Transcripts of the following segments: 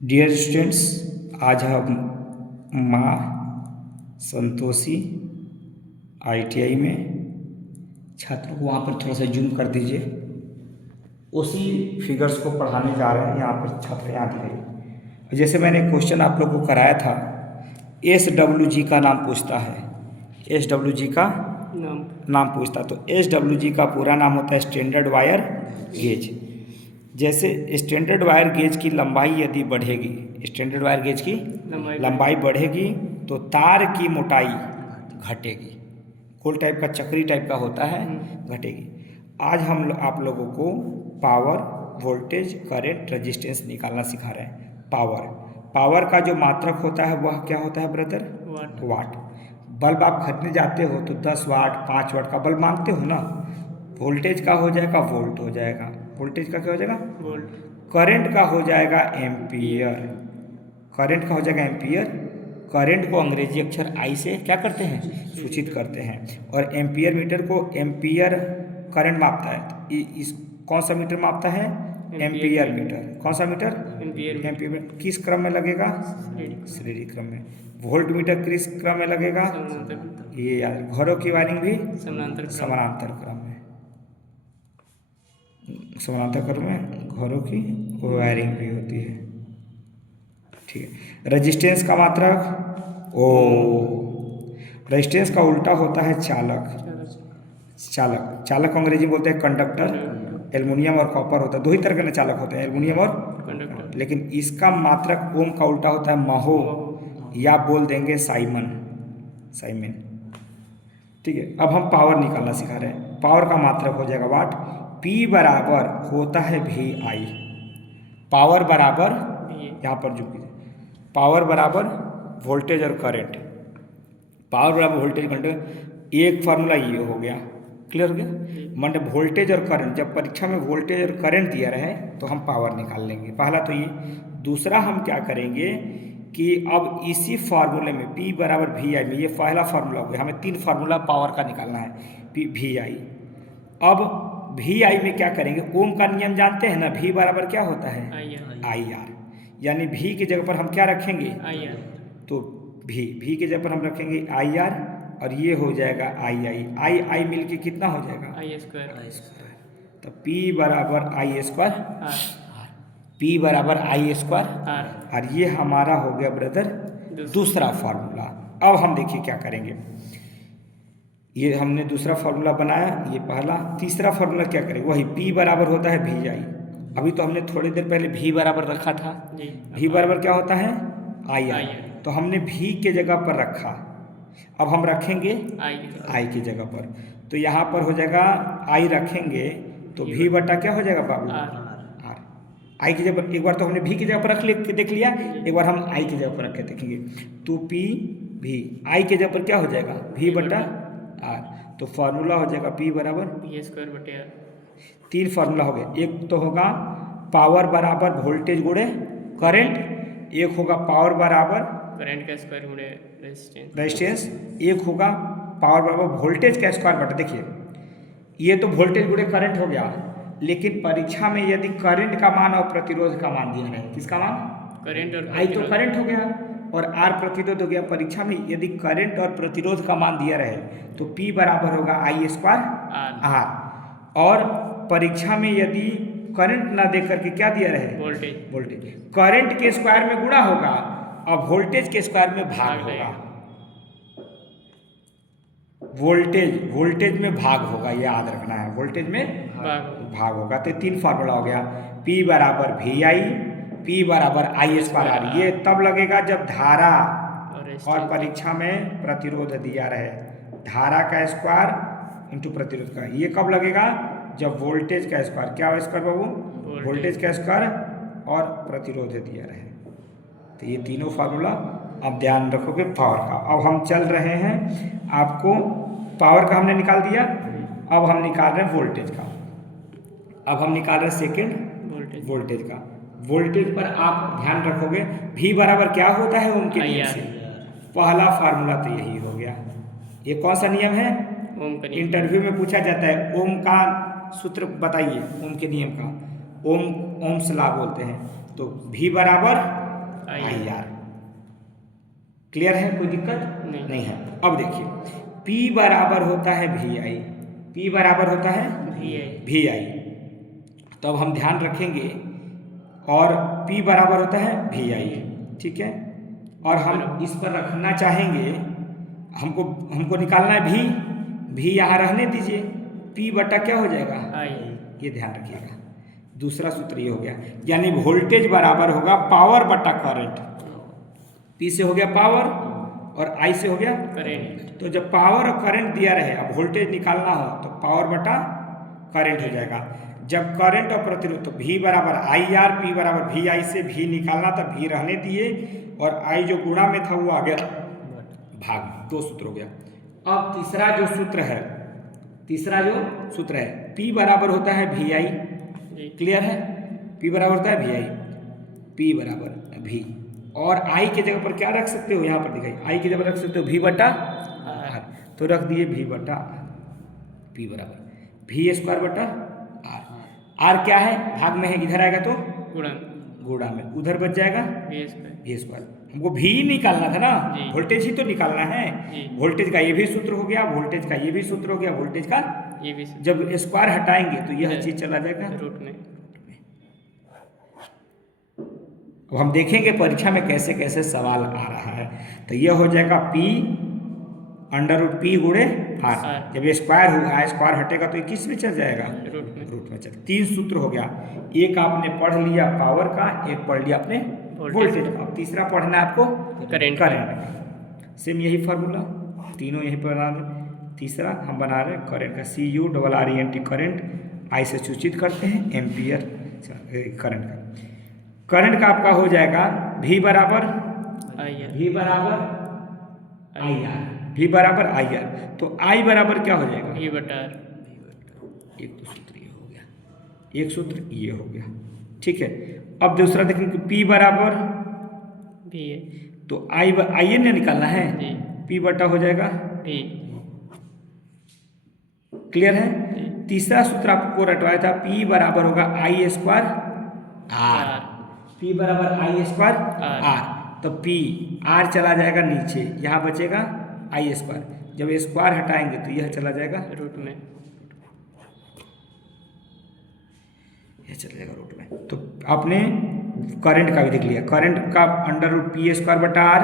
Dear students, आज हम माँ संतोषी ITI में छात्रों को वहाँ पर थोड़ा सा जूम कर दीजिए, उसी फिगर्स को पढ़ाने जा रहे हैं। यहाँ पर छात्र यहाँ दिखाइए। जैसे मैंने क्वेश्चन आप लोगों को कराया था, SWG का नाम पूछता है, SWG का नाम पूछता, तो SWG का पूरा नाम होता है स्टैंडर्ड वायर गेज। जैसे स्टैंडर्ड वायर गेज की लंबाई यदि बढ़ेगी, स्टैंडर्ड वायर गेज की लंबाई बढ़ेगी तो तार की मोटाई घटेगी। गोल टाइप का, चक्री टाइप का होता है, घटेगी। आज हम आप लोगों को पावर, वोल्टेज, करंट, रेजिस्टेंस निकालना सिखा रहे हैं। पावर का जो मात्रक होता है वह क्या होता है ब्रदर? वाट। बल्ब आप खरीदने जाते हो तो 10 वाट 5 वाट का बल्ब मांगते हो ना। वोल्टेज का हो जाएगा वोल्ट हो जाएगा, वोल्टेज का क्या हो जाएगा वोल्ट। करंट का हो जाएगा एम्पियर, करंट का हो जाएगा एम्पियर। करंट को अंग्रेजी अक्षर I से क्या करते हैं? सूचित करते हैं। और एम्पियर मीटर को एम्पियर करंट मापता है। तो इस कौन सा मीटर मापता है? Ampere meter. कौन सा मीटर? एम्पियर। किस क्रम में लगेगा? श्रेणी क्रम में। वोल्ट मीटर किस क्रम में लगेगा? ये याद। घरों की वायरिंग भी समानांतर क्रम में, समानांतर क्रम में घरों की वायरिंग भी होती है। ठीक है। रेजिस्टेंस का मात्रक रेजिस्टेंस का उल्टा होता है चालक। चालक को अंग्रेजी बोलते हैं कंडक्टर। एल्युमिनियम और कॉपर होता है, दो ही तरह के चालक होते हैं, एल्युमिनियम और कंडक्टर। लेकिन इसका मात्रक ओम का उल्टा होता है महो, या बोल देंगे साइमन। ठीक है। अब हम पावर निकालना सिखा रहे हैं। पावर का मात्रक हो जाएगा वाट। P बराबर होता है VI। पावर बराबर, यहाँ पर जो पावर बराबर वोल्टेज और करंट, पावर बराबर वोल्टेज करंट, एक फार्मूला ये हो गया। क्लियर हो गया? मतलब वोल्टेज और करंट, जब परीक्षा में वोल्टेज और करंट दिया रहे तो हम पावर निकाल लेंगे। पहला तो ये। दूसरा हम क्या करेंगे कि अब इसी फार्मूले में P बराबर VI में, ये पहला फार्मूला हो गया। हमें 3 फार्मूला पावर का निकालना है, VI। अब VI में क्या करेंगे? ओम का नियम जानते हैं ना, V बराबर क्या होता है? IR। यानी V की जगह पर हम क्या रखेंगे? तो V की जगह पर हम रखेंगे IR, और ये हो जाएगा I मिलके कितना हो जाएगा? I²। तो P बराबर I², P बराबर I², और ये हमारा हो गया ब्रदर दूसरा फार्मूला। अब हम देखिए क्या करेंगे। ये हमने दूसरा फार्मूला बनाया, ये पहला। तीसरा फार्मूला क्या करेंगे? वही P बराबर होता है VI। अभी तो हमने थोड़ी देर पहले V बराबर रखा था। V बराबर क्या होता है? IR। तो हमने V के जगह पर रखा, अब हम रखेंगे I की जगह पर। तो यहाँ पर हो जाएगा I रखेंगे तो V बटा क्या हो जाएगा बाबू? R। I की जगह पर, एक बार तो हमने V की जगह पर रख देख लिया, एक बार हम I की जगह पर रख के देखेंगे। तो P V, I की जगह पर क्या हो जाएगा? V बटा R। तो फार्मूला हो जाएगा P बराबर V²/R। 3 फार्मूला हो गए। एक तो होगा पावर बराबर वोल्टेज गुणे करंट, एक होगा पावर बराबर करंट का स्क्वायर गुणे रेजिस्टेंस, एक होगा पावर बराबर वोल्टेज का स्क्वायर बटा। देखिए, ये तो वोल्टेज गुणे करंट हो गया, लेकिन परीक्षा में यदि करंट का मान और प्रतिरोध का मान दिया रहे, किसका मान? करंट और I तो करंट हो गया और R प्रतिरोध हो गया। परीक्षा में यदि करंट और प्रतिरोध का मान दिया रहे तो P बराबर होगा I²R। और परीक्षा में यदि करंट ना दे करके क्या दिया रहे? वोल्टेज। करंट के स्क्वायर में गुणा होगा और वोल्टेज के स्क्वायर में भाग होगा। वोल्टेज में भाग होगा, ये याद रखना है। वोल्टेज में भाग होगा। तो 3 फार्मूला हो गया। P बराबर VI, P बराबर I²R। ये तब लगेगा जब धारा और परीक्षा में प्रतिरोध दिया रहे। धारा का स्क्वायर इंटू प्रतिरोध का, ये कब लगेगा? जब वोल्टेज का स्क्वायर, क्या स्क्वायर बाबू? वोल्टेज का स्क्वायर और प्रतिरोध दिया रहे। तो ये तीनों फार्मूला अब ध्यान रखोगे पावर का। अब हम चल रहे हैं, आपको पावर का हमने निकाल दिया, अब हम निकाल रहे हैं वोल्टेज का। अब हम निकाल रहे हैं सेकेंड वोल्टेज का। वोल्टेज पर आप ध्यान रखोगे V बराबर क्या होता है? ओम के नियम से। पहला फार्मूला तो यही हो गया। ये कौन सा नियम है? इंटरव्यू में पूछा जाता है, ओम का सूत्र बताइए, ओम के नियम का। ओम्स लॉ बोलते हैं। तो V बराबर आई आर। क्लियर है, कोई दिक्कत नहीं। है। अब देखिए P बराबर होता है वी आई, P बराबर होता है वी आई, तो अब हम ध्यान रखेंगे और P बराबर होता है वी आई, ठीक है। और हम इस पर रखना चाहेंगे, हमको निकालना है भी यहाँ रहने दीजिए, P बटा क्या हो जाएगा आई। ये ध्यान रखिएगा। दूसरा सूत्र ये हो गया, यानी वोल्टेज बराबर होगा पावर बटा करंट। P से हो गया पावर और I से हो गया करेंट। तो जब पावर और करंट दिया रहे, अब वोल्टेज निकालना हो तो पावर बटा करंट हो जाएगा। जब करंट और प्रतिरोध तो V बराबर आई आर, P बराबर वी आई से V निकालना था, V रहने दिए और I जो गुणा में था वो आ गया भाग में। दो सूत्र हो गया। अब तीसरा जो सूत्र है P बराबर होता है वी आई। क्लियर है, P बराबर होता है वी आई, P बराबर V और I के जगह पर क्या रख सकते हो, यहाँ पर दिखाई I की जगह रख सकते हो V बटा R, तो रख दिए V बटा P बराबर V स्क्वायर बटा R क्या है भाग में है, इधर आएगा तो गुणा में, उधर बच जाएगा V स्क्वायर। हमको V निकालना था ना, वोल्टेज ही तो निकालना है। वोल्टेज का ये भी सूत्र हो गया, वोल्टेज का ये भी सूत्र हो गया, वोल्टेज का ये भी जब स्क्वायर हटाएंगे तो यह चीज चला जाएगा रूट में। अब हम देखेंगे परीक्षा में कैसे कैसे सवाल आ रहा है। तो यह हो जाएगा P अंडर रूट P गुणे R। जब ये स्क्वायर होगा, स्क्वायर हटेगा तो ये किस में चल जाएगा रूट में चल। तीन सूत्र हो गया, एक आपने पढ़ लिया पावर का, एक पढ़ लिया आपने वोल्टेज। अब तीसरा पढ़ना है आपको करंट का। सेम यही फार्मूला, तीनों यही पर बना दें। तीसरा हम बना रहे हैं करंट का, CURRENT करंट, आई से सूचित करते हैं एम्पियर करंट का। करंट का आपका हो जाएगा V बराबर V बराबर आई आर, तो I बराबर क्या हो जाएगा V बटा R। एक तो सूत्र ये हो गया, एक सूत्र ये हो गया, ठीक है। अब दूसरा देखेंगे P बराबर V है तो आई ने निकालना है, P बटा हो जाएगा V। क्लियर है। तीसरा सूत्र आपको रटवाया था, P बराबर होगा आई स्क्वायर R, P बराबर आई स्क्वायर R, तो P R चला जाएगा नीचे, यहाँ बचेगा आई स्क्वायर। जब ये स्क्वायर हटाएंगे तो यह चला जाएगा रूट में, यह चला जाएगा रूट में। तो आपने करंट का भी देख लिया, करंट का अंडर रूट P स्क्वायर बटा R,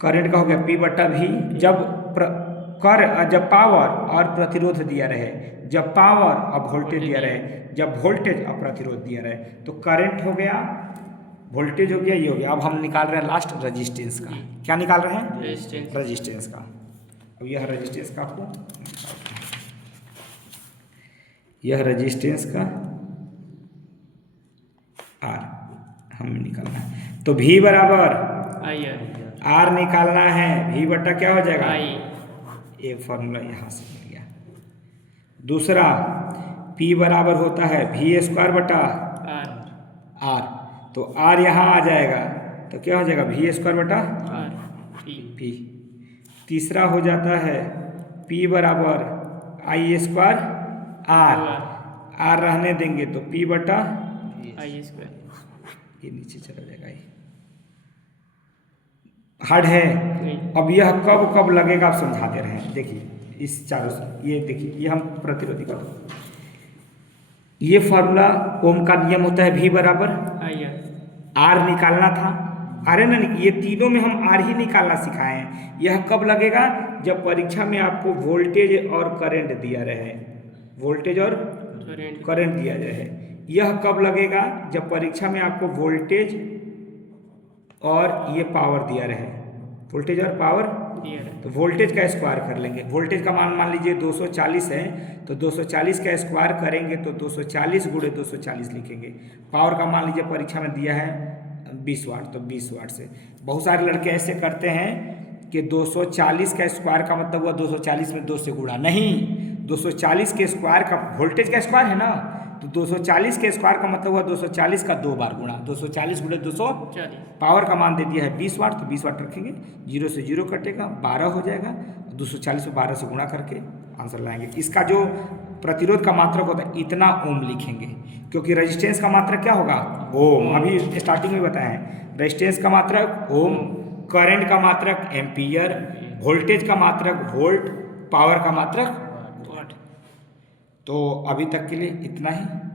करंट का हो गया P बटा V। जब पावर और प्रतिरोध दिया रहे, जब पावर और वोल्टेज दिया रहे, जब वोल्टेज और प्रतिरोध दिया रहे, तो करंट हो गया, वोल्टेज हो गया, ये हो गया। अब हम निकाल रहे हैं लास्ट रेजिस्टेंस का। क्या निकाल रहे हैं रेजिस्टेंस का। अब यह रेजिस्टेंस का आपको, यह रेजिस्टेंस का R हमें निकालना है। तो V बराबर R निकालना है, V बटा क्या हो जाएगा एक फॉर्मूला यहाँ से मिल गया। दूसरा P बराबर होता है V स्क्वायर बटा R, तो R यहाँ आ जाएगा तो क्या हो जाएगा V स्क्वायर बटा P। तीसरा हो जाता है P बराबर I स्क्वायर R रहने देंगे तो P बटा आई स्क्वायर, ये नीचे चला जाएगा। ये हार्ड है। अब यह कब कब लगेगा आप समझा दे रहे हैं। देखिए इस चारों से, ये देखिए ये हम प्रतिरोधी का, ये फॉर्मूला ओम का नियम होता है V बराबर R निकालना था, अरे ना, ये तीनों में हम R ही निकालना सिखाए हैं। यह कब लगेगा जब परीक्षा में आपको वोल्टेज और करंट दिया रहे, वोल्टेज और करंट दिया रहे। यह कब लगेगा जब परीक्षा में आपको वोल्टेज और ये पावर दिया रहे, वोल्टेज और पावर दिया रहे। तो वोल्टेज का स्क्वायर कर लेंगे, वोल्टेज का मान लीजिए 240 है, तो 240 का स्क्वायर करेंगे तो 240 गुणे 240 लिखेंगे। पावर का मान लीजिए परीक्षा में दिया है 20 वाट, तो 20 वाट से बहुत सारे लड़के ऐसे करते हैं कि 240 का स्क्वायर का मतलब हुआ 240 में 2 से गुणा, नहीं, 240 के स्क्वायर का वोल्टेज का स्क्वायर है ना, तो 240 के स्क्वायर का मतलब हुआ 240 का 2 बार गुणा, 240 गुणे 240। पावर का मान दे दिया है 20 वाट, तो 20 वाट रखेंगे, 0 से 0 कटेगा, 12 हो जाएगा, 240 को 12 से गुणा करके आंसर लाएंगे। इसका जो प्रतिरोध का मात्रक होता है इतना ओम लिखेंगे, क्योंकि रेजिस्टेंस का मात्रक क्या होगा ओम, अभी स्टार्टिंग में बताए हैं। रेजिस्टेंस का मात्रक ओम, करंट का मात्रक एम्पियर, वोल्टेज का मात्रक वोल्ट, पावर का मात्रक वाट। तो अभी तक के लिए इतना ही।